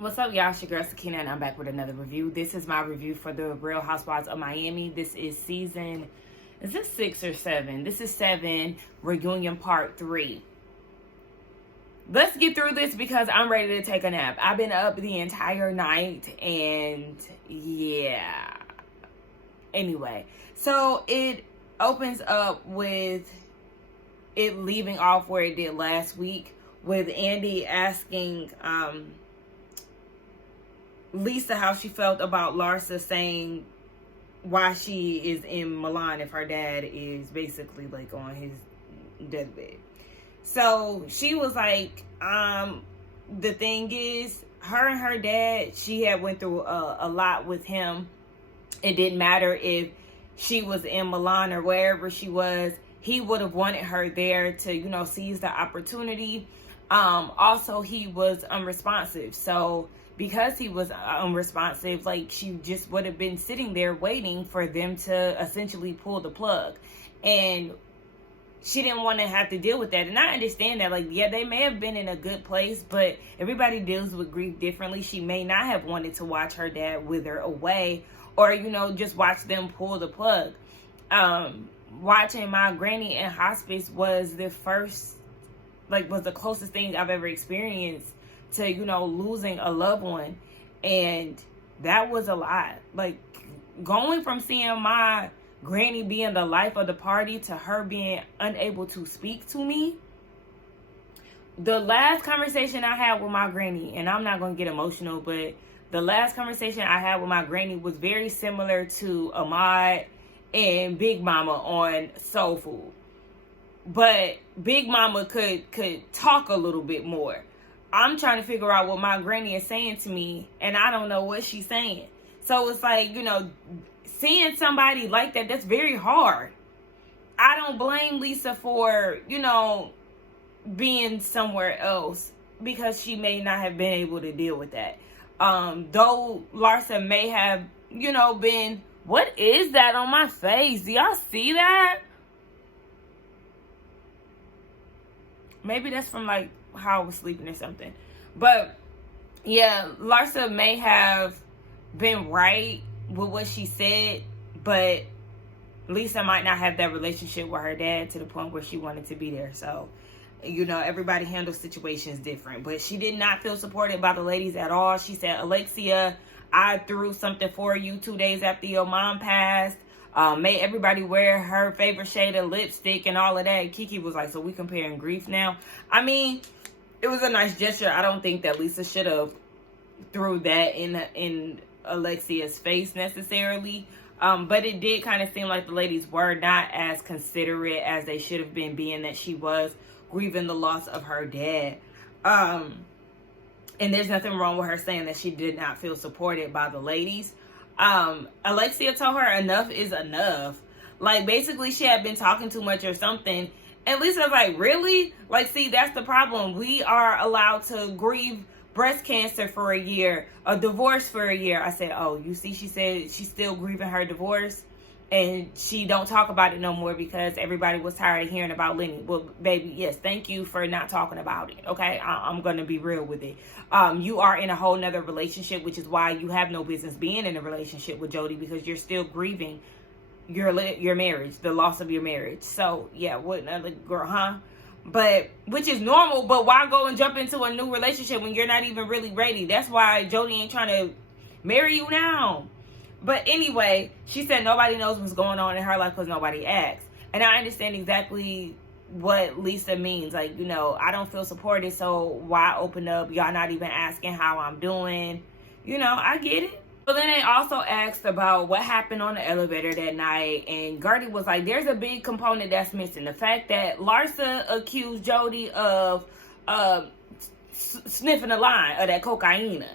What's up, y'all? It's your girl Sakina, and I'm back with another review. This is my review for the Real Housewives of Miami. This is season, is this 6 or 7? This is 7, reunion part 3. Let's get through this because I'm ready to take a nap. I've been up the entire night, and yeah. Anyway, so it opens up with it leaving off where it did last week, with Andy asking Lisa how she felt about Larsa saying why she is in Milan if her dad is basically like on his deathbed. So she was like, the thing is, her and her dad, she had went through a lot with him. It didn't matter if she was in Milan or wherever she was. He would have wanted her there to, seize the opportunity. Also, he was unresponsive. So because he was unresponsive, like, she just would have been sitting there waiting for them to essentially pull the plug. And she didn't want to have to deal with that. And I understand that, like, yeah, they may have been in a good place, but everybody deals with grief differently. She may not have wanted to watch her dad wither away or, just watch them pull the plug. Watching my granny in hospice was the closest thing I've ever experienced to, losing a loved one. And that was a lot. Like, going from seeing my granny being the life of the party to her being unable to speak to me. The last conversation I had with my granny, and I'm not going to get emotional, but the last conversation I had with my granny was very similar to Ahmad and Big Mama on Soul Food. But Big Mama could talk a little bit more. I'm trying to figure out what my granny is saying to me, and I don't know what she's saying. So it's like, seeing somebody like that, that's very hard. I don't blame Lisa for, being somewhere else because she may not have been able to deal with that. Though Larsa may have, been, what is that on my face? Do y'all see that? Maybe that's from like how I was sleeping or something. But yeah, Larsa may have been right with what she said, but Lisa might not have that relationship with her dad to the point where she wanted to be there. So, everybody handles situations different. But she did not feel supported by the ladies at all. She said, Alexia, I threw something for you 2 days after your mom passed. Made everybody wear her favorite shade of lipstick and all of that. Kiki was like, so we comparing grief now? I mean, it was a nice gesture. I don't think that Lisa should have threw that in Alexia's face necessarily. But it did kind of seem like the ladies were not as considerate as they should have been, being that she was grieving the loss of her dad. And there's nothing wrong with her saying that she did not feel supported by the ladies. Alexia told her enough is enough. Like, basically she had been talking too much or something. And Lisa was like, really? Like, see, that's the problem. We are allowed to grieve breast cancer for a year, a divorce for a year. I said, oh, you see, she said she's still grieving her divorce and she don't talk about it no more because everybody was tired of hearing about Lenny. Well, baby, yes, thank you for not talking about it. Okay, I'm gonna be real with it. You are in a whole nother relationship, which is why you have no business being in a relationship with Jody, because you're still grieving your marriage, the loss of your marriage. So yeah, what another girl, huh? But, which is normal, but why go and jump into a new relationship when you're not even really ready? That's why Jody ain't trying to marry you now. But anyway, she said nobody knows what's going on in her life because nobody asks. And I understand exactly what Lisa means. Like, I don't feel supported, so why open up? Y'all not even asking how I'm doing. I get it. So then they also asked about what happened on the elevator that night, and Gertie was like, there's a big component that's missing. The fact that Larsa accused Jody of sniffing the line of that cocaine.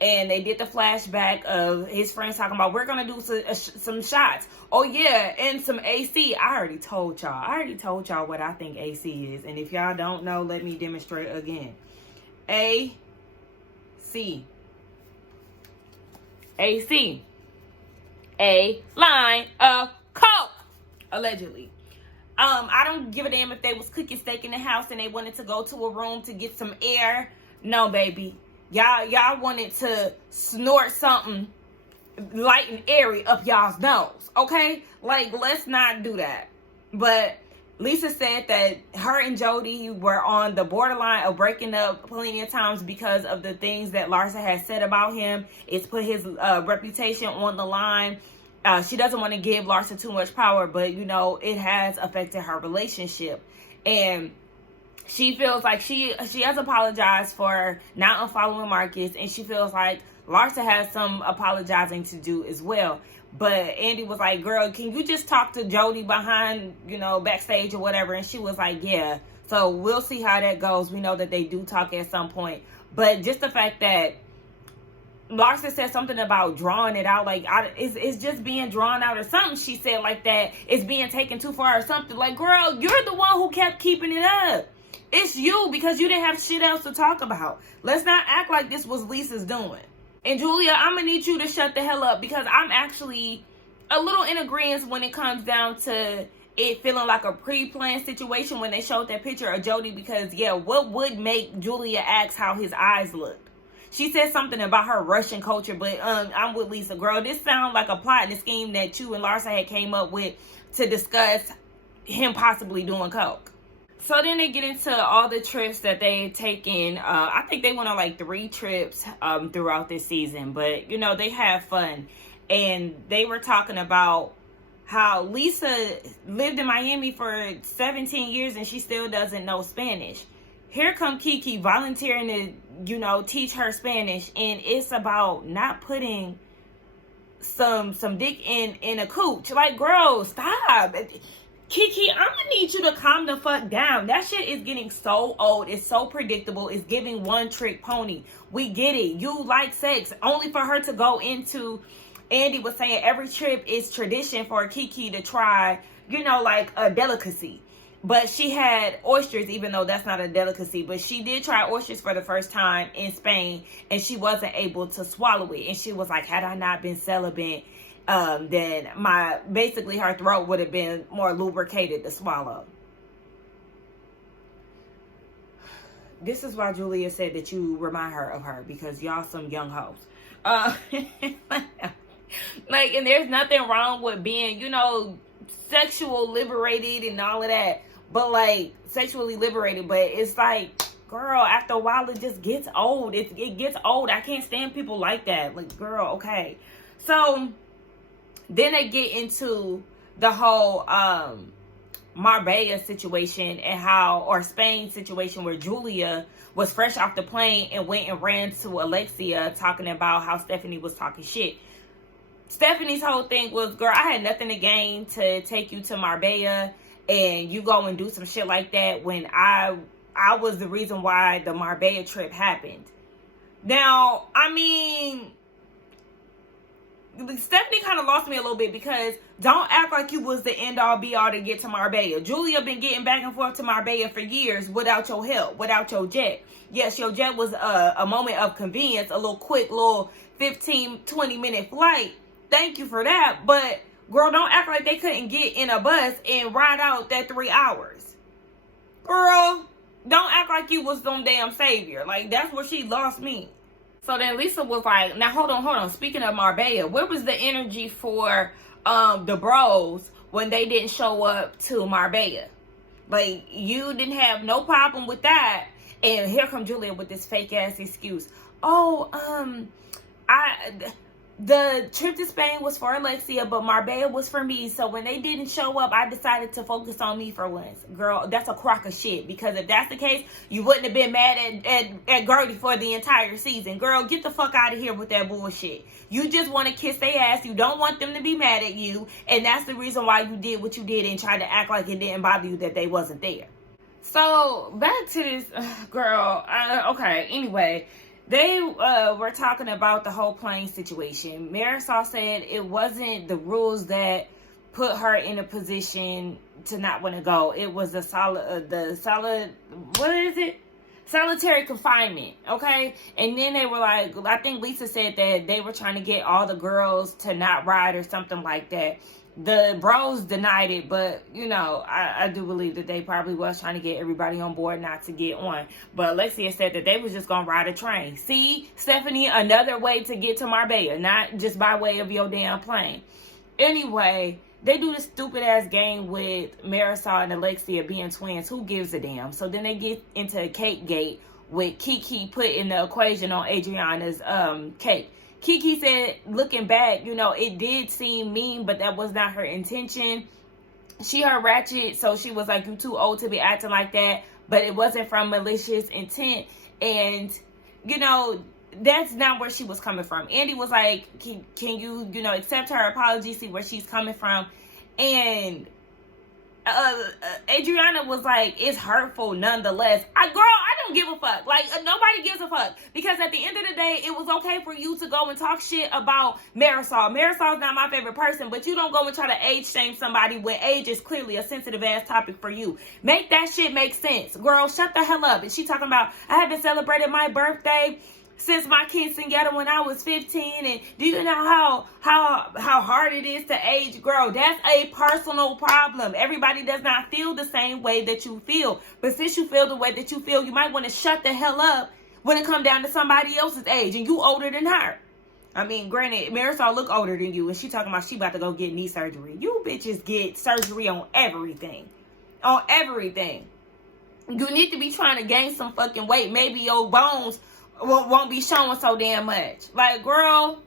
And they did the flashback of his friends talking about, we're going to do some shots. Oh, yeah, and some AC. I already told y'all what I think AC is. And if y'all don't know, let me demonstrate again. AC. AC. A line of coke, allegedly. I don't give a damn if they was cooking steak in the house and they wanted to go to a room to get some air. No, baby. Y'all wanted to snort something light and airy up y'all's nose, okay? Like, let's not do that. But Lisa said that her and Jody were on the borderline of breaking up plenty of times because of the things that Larsa had said about him. It's put his reputation on the line. She doesn't want to give Larsa too much power, but, you know, it has affected her relationship. And she feels like she has apologized for not unfollowing Marcus, and she feels like Larsa has some apologizing to do as well. But Andy was like, girl, can you just talk to Jody behind, you know, backstage or whatever? And she was like, yeah. So we'll see how that goes. We know that they do talk at some point. But just the fact that Larsa said something about drawing it out, like, it's just being drawn out or something. She said like that it's being taken too far or something. Like, girl, you're the one who kept keeping it up. It's you, because you didn't have shit else to talk about. Let's not act like this was Lisa's doing. And Julia, I'm going to need you to shut the hell up, because I'm actually a little in agreement when it comes down to it feeling like a pre-planned situation when they showed that picture of Jody. Because, yeah, what would make Julia ask how his eyes looked? She said something about her Russian culture, but I'm with Lisa. Girl, this sounds like a plot and a scheme that you and Larsa had came up with to discuss him possibly doing coke. So then they get into all the trips that they taken. I think they went on like 3 trips throughout this season. But, you know, they have fun. And they were talking about how Lisa lived in Miami for 17 years and she still doesn't know Spanish. Here come Kiki volunteering to, you know, teach her Spanish. And it's about not putting some dick in a cooch. Like, girl, stop. Kiki, I'm gonna need you to calm the fuck down. That shit is getting so old. It's so predictable. It's giving one trick pony. We get it. You like sex. Only for her to go into, Andy was saying every trip is tradition for Kiki to try, you know, like a delicacy. But she had oysters, even though that's not a delicacy. But she did try oysters for the first time in Spain, and she wasn't able to swallow it. And she was like, had I not been celibate, then basically her throat would have been more lubricated to swallow. This is why Julia said that you remind her of her, because y'all some young hoes. Like, and there's nothing wrong with being, you know, sexual liberated and all of that, but like sexually liberated, but it's like, girl, after a while it just gets old. It gets old. I can't stand people like that. Like, girl, okay. So then they get into the whole Marbella situation or Spain situation, where Julia was fresh off the plane and went and ran to Alexia talking about how Stephanie was talking shit. Stephanie's whole thing was, girl, I had nothing to gain to take you to Marbella and you go and do some shit like that when I was the reason why the Marbella trip happened. Now, I mean, Stephanie kind of lost me a little bit, because don't act like you was the end all be all to get to Marbella. Julia been getting back and forth to Marbella for years without your help, without your jet. Yes, your jet was a moment of convenience, a little quick little 15-20 minute flight. Thank you for that. But girl, don't act like they couldn't get in a bus and ride out that 3 hours. Girl, don't act like you was some damn savior. Like, that's where she lost me. So then Lisa was like, now hold on. Speaking of Marbella, where was the energy for the bros when they didn't show up to Marbella? Like, you didn't have no problem with that. And here come Julia with this fake ass excuse. The trip to Spain was for Alexia, but Marbella was for me. So when they didn't show up, I decided to focus on me for once. Girl, that's a crock of shit. Because if that's the case, you wouldn't have been mad at Gertie for the entire season. Girl, get the fuck out of here with that bullshit. You just want to kiss their ass. You don't want them to be mad at you. And that's the reason why you did what you did and tried to act like it didn't bother you that they wasn't there. So back to this girl. Okay, anyway. They were talking about the whole plane situation. Marisol said it wasn't the rules that put her in a position to not want to go. It was solitary confinement, okay? And then they were like, I think Lisa said that they were trying to get all the girls to not ride or something like that. The bros denied it, but you know, I do believe that they probably was trying to get everybody on board not to get on. But Alexia said that they was just gonna ride a train. See, Stephanie, another way to get to Marbella, not just by way of your damn plane. Anyway, they do this stupid ass game with Marisol and Alexia being twins. Who gives a damn? So then they get into a cake gate with Kiki putting the equation on Adriana's cake. Kiki said, looking back, you know, it did seem mean, but that was not her intention. She heard ratchet, so she was like, you too old to be acting like that. But it wasn't from malicious intent. And, you know, that's not where she was coming from. Andy was like, can you, you know, accept her apology, see where she's coming from. And Adriana was like, it's hurtful nonetheless. I don't give a fuck. Like, nobody gives a fuck. Because at the end of the day, it was okay for you to go and talk shit about Marisol. Marisol's not my favorite person, but you don't go and try to age shame somebody when age is clearly a sensitive ass topic for you. Make that shit make sense. Girl, shut the hell up. And she talking about, I haven't celebrated my birthday since my quinceañera when I was 15, and do you know how hard it is to age? Girl, that's a personal problem. Everybody does not feel the same way that you feel. But since you feel the way that you feel, you might want to shut the hell up when it comes down to somebody else's age, and you older than her. I mean, granted, Marisol look older than you, and she talking about she about to go get knee surgery. You bitches get surgery on everything. On everything. You need to be trying to gain some fucking weight. Maybe your bones won't be showing so damn much. Like, girl,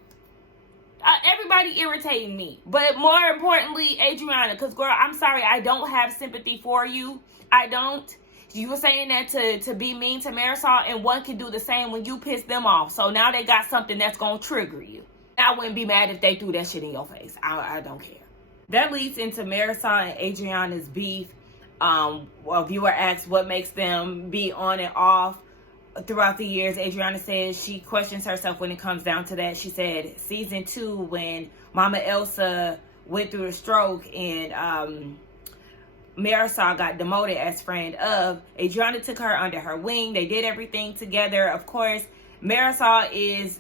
everybody irritating me. But more importantly, Adriana, because, girl, I'm sorry, I don't have sympathy for you. I don't. You were saying that to be mean to Marisol, and one can do the same when you piss them off. So now they got something that's going to trigger you. I wouldn't be mad if they threw that shit in your face. I don't care. That leads into Marisol and Adriana's beef. A viewer asked what makes them be on and off throughout the years. Adriana says she questions herself when it comes down to that. She said season 2, when Mama Elsa went through a stroke and Marisol got demoted as friend of, Adriana took her under her wing. They did everything together. Of course, Marisol is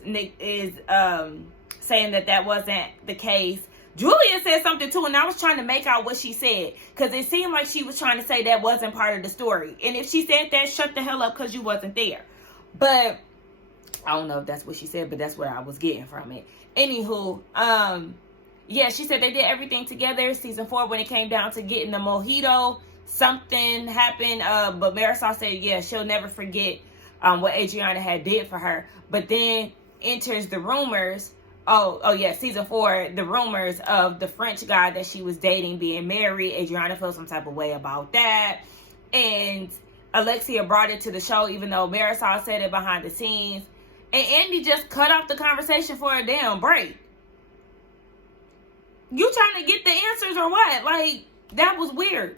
saying that wasn't the case. Julia said something too, and I was trying to make out what she said, because it seemed like she was trying to say that wasn't part of the story. And if she said that, shut the hell up, because you wasn't there. But I don't know if that's what she said, but that's what I was getting from it. Anywho, yeah, she said they did everything together. Season 4, when it came down to getting the mojito, something happened. But Marisol said, yeah, she'll never forget what Adriana had did for her. But then enters the rumors. Oh yeah, season 4, the rumors of the French guy that she was dating being married. Adriana felt some type of way about that. And Alexia brought it to the show, even though Marisol said it behind the scenes. And Andy just cut off the conversation for a damn break. You trying to get the answers or what? Like, that was weird.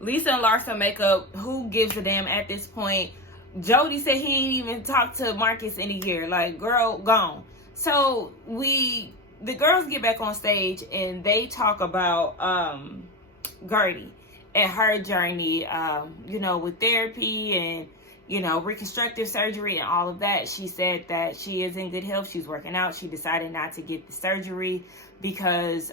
Lisa and Larsa make up. Who gives a damn at this point? Jody said he ain't even talked to Marcus in a year. Like, girl, gone. So the girls get back on stage and they talk about Gertie and her journey, you know, with therapy and, you know, reconstructive surgery and all of that. She said that she is in good health. She's working out. She decided not to get the surgery because,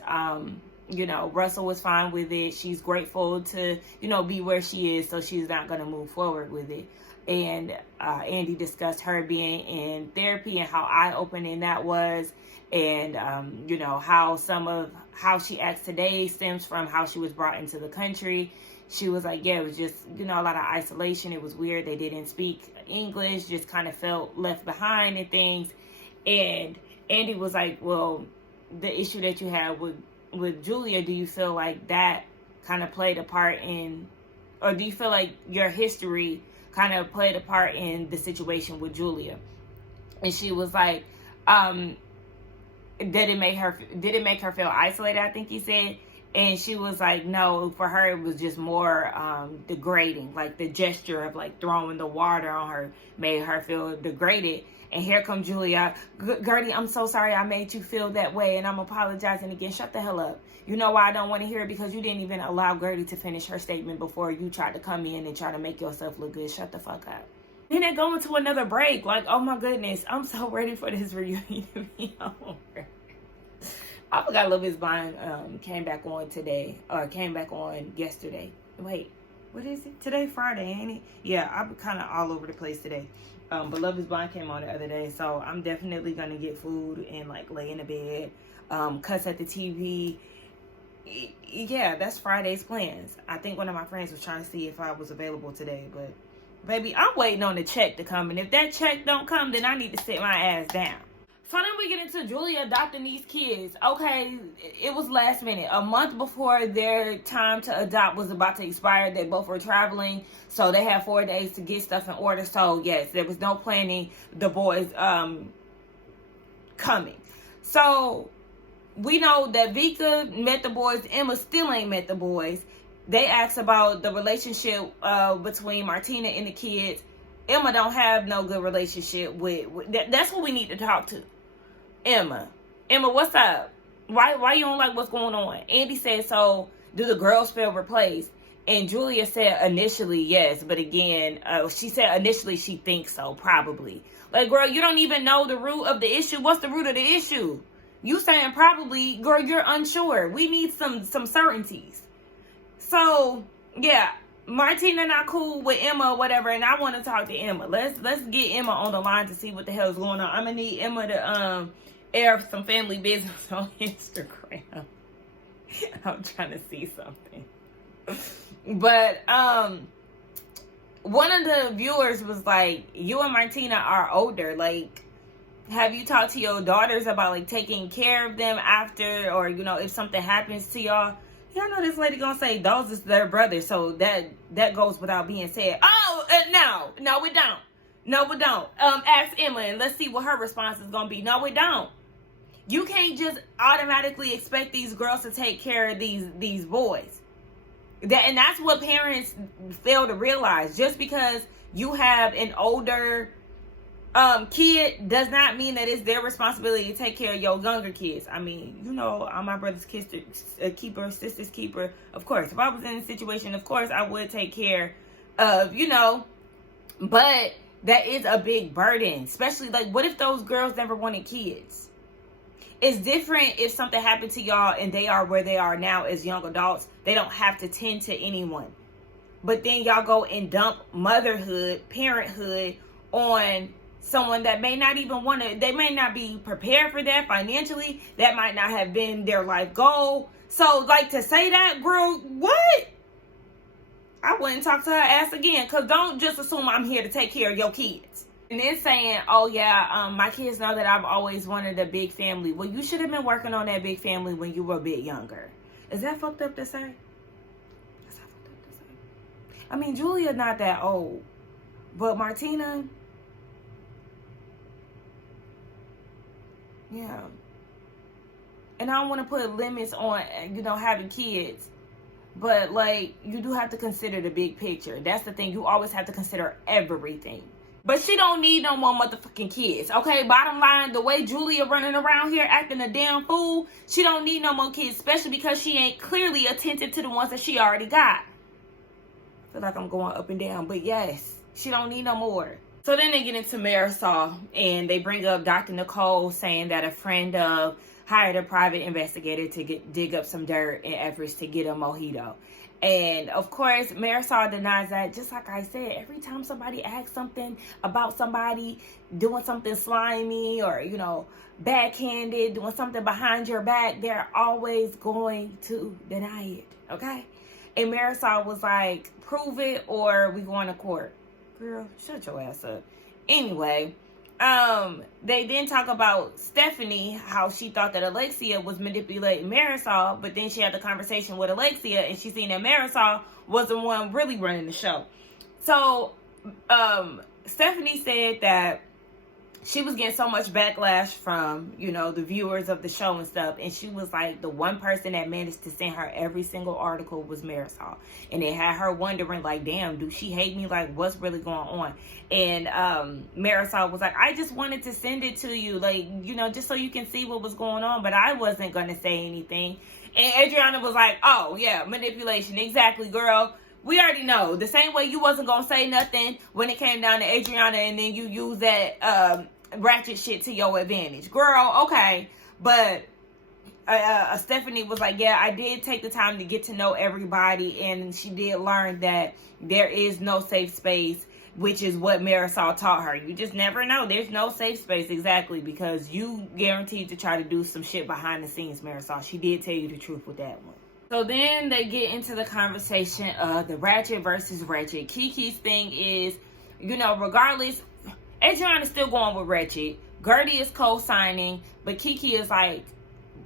you know, Russell was fine with it. She's grateful to, you know, be where she is, so she's not going to move forward with it. And Andy discussed her being in therapy and how eye-opening that was. And, you know, how some of how she acts today stems from how she was brought into the country. She was like, yeah, it was just, you know, a lot of isolation. It was weird. They didn't speak English, just kind of felt left behind and things. And Andy was like, well, the issue that you had with Julia, do you feel like that kind of played a part in, or do you feel like your history kind of played a part in the situation with Julia? And she was like, did it make her feel isolated, I think he said. And she was like, no, for her it was just more degrading. Like the gesture of like throwing the water on her made her feel degraded. And here comes Julia. Gertie, I'm so sorry I made you feel that way, and I'm apologizing again. Shut the hell up. You know why I don't want to hear it? Because you didn't even allow Gertie to finish her statement before you tried to come in and try to make yourself look good. Shut the fuck up. Then they're going to another break. Like, oh my goodness, I'm so ready for this reunion to be over. I forgot Love is Blind came back on today, or came back on yesterday. Wait, what is it? Today Friday, ain't it? Yeah, I'm kind of all over the place today. But Love is Blind came on the other day, so I'm definitely gonna get food and like lay in the bed, cuss at the TV. Yeah, that's Friday's plans. I think one of my friends was trying to see if I was available today, but baby, I'm waiting on the check to come, and if that check don't come, then I need to sit my ass down. So then we get into Julia adopting these kids. Okay, it was last minute. A month before their time to adopt was about to expire, they both were traveling. So they had 4 days to get stuff in order. So yes, there was no planning the boys coming. So we know that Vika met the boys. Emma still ain't met the boys. They asked about the relationship between Martina and the kids. Emma don't have no good relationship with that's what we need to talk to. Emma, what's up? Why you don't like what's going on? Andy said, so do the girls feel replaced? And Julia said initially yes, but again, she said initially she thinks so, probably. Like, girl, you don't even know the root of the issue. What's the root of the issue? You saying probably, girl, you're unsure. We need some certainties. So yeah, Martina not cool with Emma or whatever, and I want to talk to Emma. Let's get Emma on the line to see what the hell is going on. I'm gonna need Emma to air some family business on Instagram. I'm trying to see something. But one of the viewers was like, you and Martina are older. Like, have you talked to your daughters about like taking care of them after, or you know, if something happens to y'all? Y'all know this lady gonna say those is their brothers, so that goes without being said. Oh, no, we don't. No, we don't. Ask Emma and let's see what her response is gonna be. No, we don't. You can't just automatically expect these girls to take care of these boys. And that's what parents fail to realize. Just because you have an older kid does not mean that it's their responsibility to take care of your younger kids. I mean, you know, I'm my brother's keeper, sister's keeper. Of course, if I was in a situation, of course, I would take care of, you know, but that is a big burden, especially like, what if those girls never wanted kids? It's different if something happened to y'all and they are where they are now as young adults. They don't have to tend to anyone. But then y'all go and dump motherhood, parenthood on someone that may not even want to, they may not be prepared for that financially. That might not have been their life goal. So, like, to say that, girl, what? I wouldn't talk to her ass again. Because don't just assume I'm here to take care of your kids. And then saying, oh, yeah, my kids know that I've always wanted a big family. Well, you should have been working on that big family when you were a bit younger. Is that fucked up to say? Is that fucked up to say? I mean, Julia's not that old. But Martina... yeah. And I don't want to put limits on, you know, having kids. But, like, you do have to consider the big picture. That's the thing. You always have to consider everything. But she don't need no more motherfucking kids. Okay, bottom line, the way Julia running around here acting a damn fool, she don't need no more kids. Especially because she ain't clearly attentive to the ones that she already got. I feel like I'm going up and down. But yes, she don't need no more. So then they get into Marisol, and they bring up Dr. Nicole saying that a friend of hired a private investigator to dig up some dirt in efforts to get a mojito. And of course, Marisol denies that. Just like I said, every time somebody asks something about somebody doing something slimy or, you know, backhanded, doing something behind your back, they're always going to deny it, okay? And Marisol was like, prove it or we going to court. Girl, shut your ass up. Anyway, they then talk about Stephanie, how she thought that Alexia was manipulating Marisol, but then she had the conversation with Alexia and she seen that Marisol was the one really running the show. So, Stephanie said that she was getting so much backlash from, you know, the viewers of the show and stuff. And she was like, the one person that managed to send her every single article was Marisol. And it had her wondering, like, damn, do she hate me? Like, what's really going on? And Marisol was like, I just wanted to send it to you, like, you know, just so you can see what was going on. But I wasn't going to say anything. And Adriana was like, oh, yeah, manipulation. Exactly, girl. We already know. The same way you wasn't going to say nothing when it came down to Adriana and then you use that ratchet shit to your advantage. Girl, okay. But Stephanie was like, yeah, I did take the time to get to know everybody, and she did learn that there is no safe space, which is what Marisol taught her. You just never know. There's no safe space, exactly, because you guaranteed to try to do some shit behind the scenes, Marisol. She did tell you the truth with that one. So then they get into the conversation of the ratchet versus wretched. Kiki's thing is, you know, regardless, Adriana's still going with wretched. Gertie is co-signing, but Kiki is like,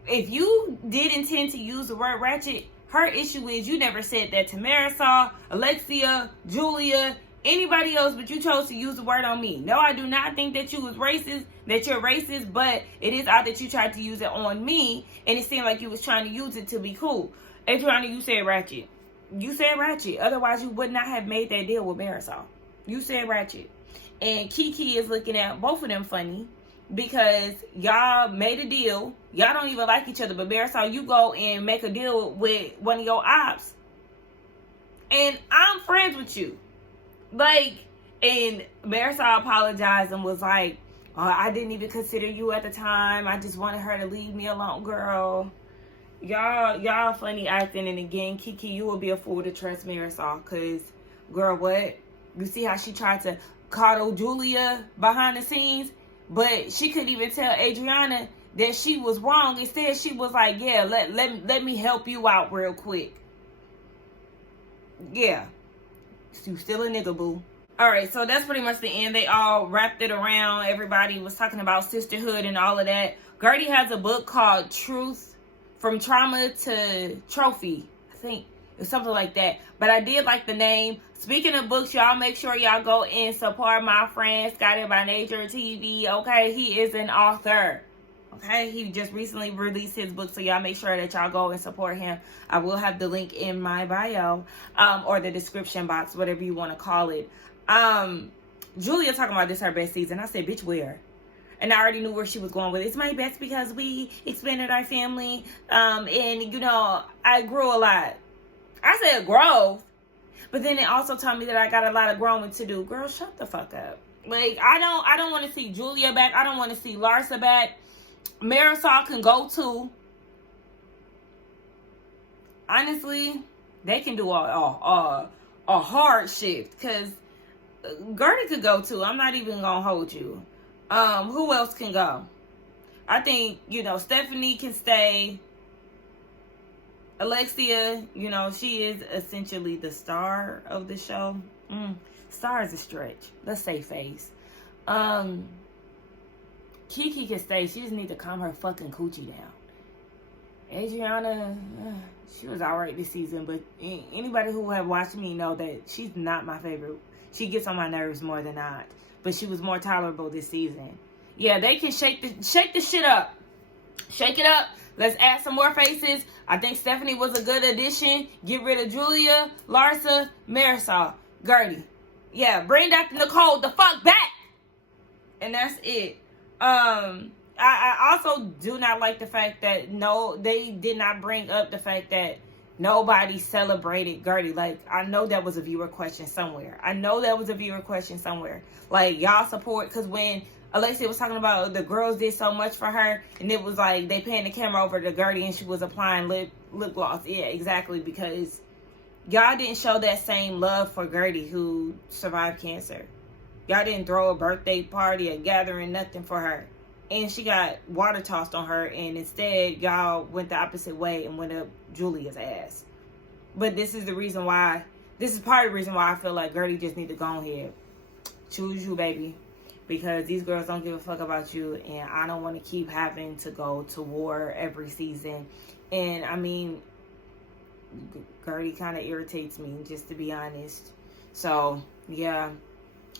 if you did intend to use the word ratchet, her issue is you never said that to Marisol, Alexia, Julia, anybody else, but you chose to use the word on me. No, I do not think that you was racist, that you're racist, but it is odd that you tried to use it on me, and it seemed like you was trying to use it to be cool. Adriana, you said ratchet. You said ratchet. Otherwise, you would not have made that deal with Marisol. You said ratchet. And Kiki is looking at both of them funny because y'all made a deal. Y'all don't even like each other, but Marisol, you go and make a deal with one of your ops, and I'm friends with you. Like, and Marisol apologized and was like, oh, I didn't even consider you at the time. I just wanted her to leave me alone, girl. Y'all funny acting. And again, Kiki, you will be a fool to trust Marisol, because, girl, what? You see how she tried to coddle Julia behind the scenes, but she couldn't even tell Adriana that she was wrong. Instead, she was like, yeah, let me help you out real quick. Yeah. You still a nigga, boo. Alright, so that's pretty much the end. They all wrapped it around. Everybody was talking about sisterhood and all of that. Gertie has a book called Truth from Trauma to Trophy. I think it's something like that. But I did like the name. Speaking of books, y'all make sure y'all go and support my friend Scotty by Nature TV. Okay, he is an author. Okay, he just recently released his book, so y'all make sure that y'all go and support him. I will have the link in my bio, or the description box, whatever you want to call it. Julia talking about this her best season. I said, bitch, where? And I already knew where she was going with it. It's my best because we expanded our family, and you know, I grew a lot. I said growth, but then it also told me that I got a lot of growing to do. Girl, shut the fuck up. Like, I don't want to see Julia back. I don't want to see Larsa back. Marisol can go too. Honestly, they can do a hard shift, because Gertie could go too. I'm not even gonna hold you. Who else can go? I think, you know, Stephanie can stay. Alexia, you know, she is essentially the star of the show. Star is a stretch. Let's say face. Kiki can stay. She just need to calm her fucking coochie down. Adriana, she was alright this season, but anybody who have watched me know that she's not my favorite. She gets on my nerves more than not, but she was more tolerable this season. Yeah, they can shake the shit up. Shake it up. Let's add some more faces. I think Stephanie was a good addition. Get rid of Julia, Larsa, Marisol, Gertie. Yeah, bring Dr. Nicole the fuck back. And that's it. I also do not like the fact that they did not bring up the fact that nobody celebrated Gertie. Like, I know that was a viewer question somewhere. Like, y'all support, because when Alexia was talking about the girls did so much for her, and it was like they panned the camera over to Gertie and she was applying lip gloss. Yeah, exactly, because y'all didn't show that same love for Gertie, who survived cancer. Y'all didn't throw a birthday party, a gathering, nothing for her. And she got water tossed on her, and instead y'all went the opposite way and went up Julia's ass. But this is part of the reason why I feel like Gertie just need to go ahead. Choose you, baby. Because these girls don't give a fuck about you, and I don't want to keep having to go to war every season. And I mean, Gertie kind of irritates me, just to be honest. So, yeah.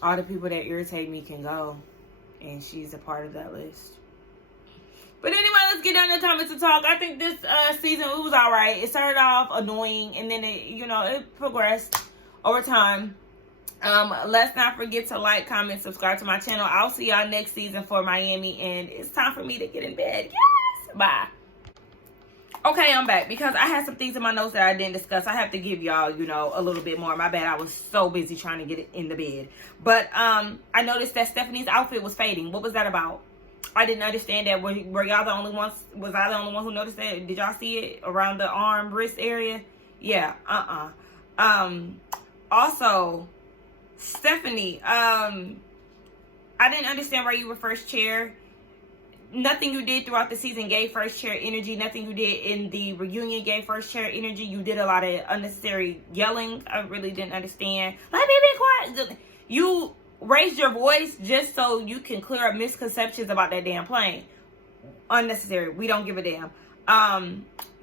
All the people that irritate me can go, and she's a part of that list. But anyway, let's get down to the comments and talk. I think this season, it was alright. It started off annoying, and then it progressed over time. Let's not forget to like, comment, subscribe to my channel. I'll see y'all next season for Miami, and it's time for me to get in bed. Yes! Bye. Okay, I'm back because I had some things in my notes that I didn't discuss. I have to give y'all, a little bit more. My bad. I was so busy trying to get it in the bed. But I noticed that Stephanie's outfit was fading. What was that about? I didn't understand that. Were y'all the only ones? Was I the only one who noticed that? Did y'all see it around the arm, wrist area? Yeah. Also, Stephanie, I didn't understand why you were first chair. Nothing you did throughout the season gave first chair energy. Nothing you did in the reunion gave first chair energy. You did a lot of unnecessary yelling. I really didn't understand. Let me be quiet. You raised your voice just so you can clear up misconceptions about that damn plane. Unnecessary. We don't give a damn.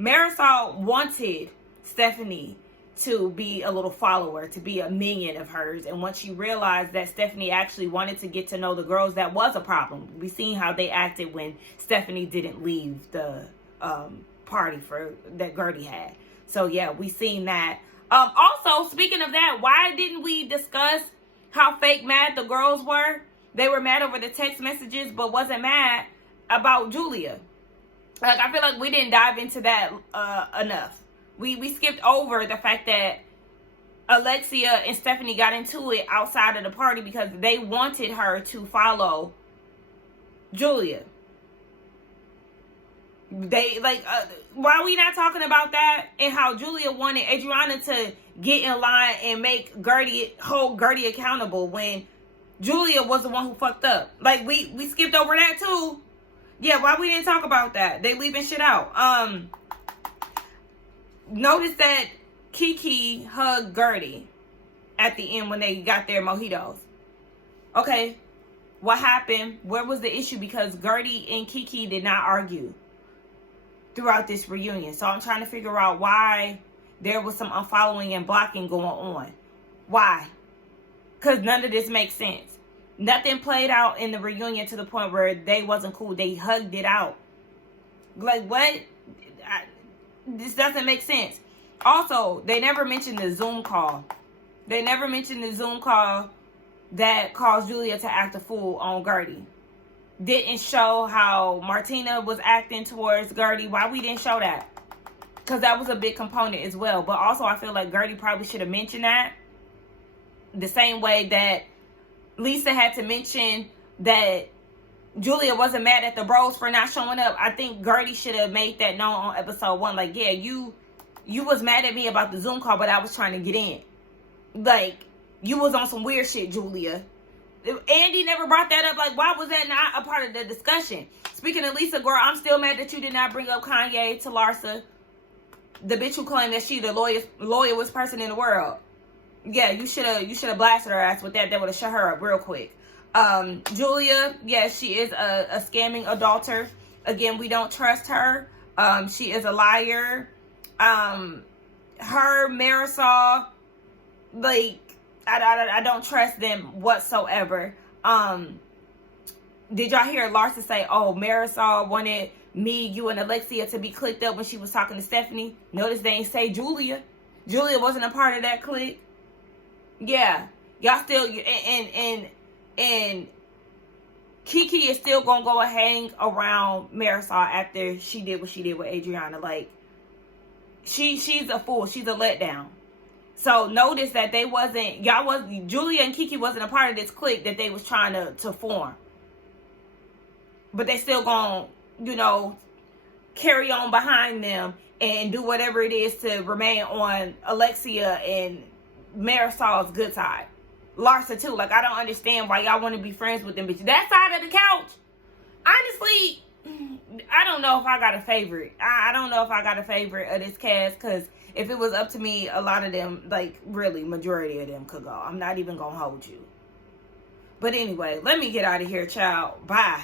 Marisol wanted Stephanie to be a little follower, to be a minion of hers. And once she realized that Stephanie actually wanted to get to know the girls, that was a problem. We seen how they acted when Stephanie didn't leave the party that Gertie had. So yeah, we seen that. Also, speaking of that, why didn't we discuss how fake mad the girls were? They were mad over the text messages, but wasn't mad about Julia. Like, I feel like we didn't dive into that enough. We skipped over the fact that Alexia and Stephanie got into it outside of the party because they wanted her to follow Julia. They, like, why are we not talking about that? And how Julia wanted Adriana to get in line and hold Gertie accountable when Julia was the one who fucked up. Like, we skipped over that too. Yeah, why we didn't talk about that? They leaving shit out. Notice that Kiki hugged Gertie at the end when they got their mojitos. Okay, what happened? Where was the issue? Because Gertie and Kiki did not argue throughout this reunion. So I'm trying to figure out why there was some unfollowing and blocking going on. Why? Because none of this makes sense. Nothing played out in the reunion to the point where they wasn't cool. They hugged it out. Like, what? This doesn't make sense. Also, they never mentioned the Zoom call. They never mentioned the Zoom call that caused Julia to act a fool on Gertie. Didn't show how Martina was acting towards Gertie. Why we didn't show that? Because that was a big component as well. But also, I feel like Gertie probably should have mentioned that. The same way that Lisa had to mention that Julia wasn't mad at the bros for not showing up. I think Gertie should have made that known on episode 1. Like, yeah, you was mad at me about the Zoom call, but I was trying to get in. Like, you was on some weird shit, Julia. Andy never brought that up. Like, why was that not a part of the discussion? Speaking of Lisa, girl, I'm still mad that you did not bring up Kanye to Larsa. The bitch who claimed that she the loyalest person in the world. Yeah, you should have blasted her ass with that. That would have shut her up real quick. Julia, yes, she is a scamming adulterer. Again, we don't trust her. She is a liar. Her, Marisol, like, I don't trust them whatsoever. Did y'all hear Larsa say, oh, Marisol wanted me, you, and Alexia to be clicked up when she was talking to Stephanie? Notice they ain't say Julia. Julia wasn't a part of that clique. Yeah. Y'all still, and Kiki is still gonna go and hang around Marisol after she did what she did with Adriana. Like, she's a fool. She's a letdown. So notice that Julia and Kiki wasn't a part of this clique that they was trying to form. But they still gonna, carry on behind them and do whatever it is to remain on Alexia and Marisol's good side. Larsa too. Like, I don't understand why y'all want to be friends with them bitches. That side of the couch, honestly, I don't know if I got a favorite. I don't know if I got a favorite of this cast, because if it was up to me, a lot of them, like, really, majority of them could go. I'm not even gonna hold you. But anyway, let me get out of here, child. Bye.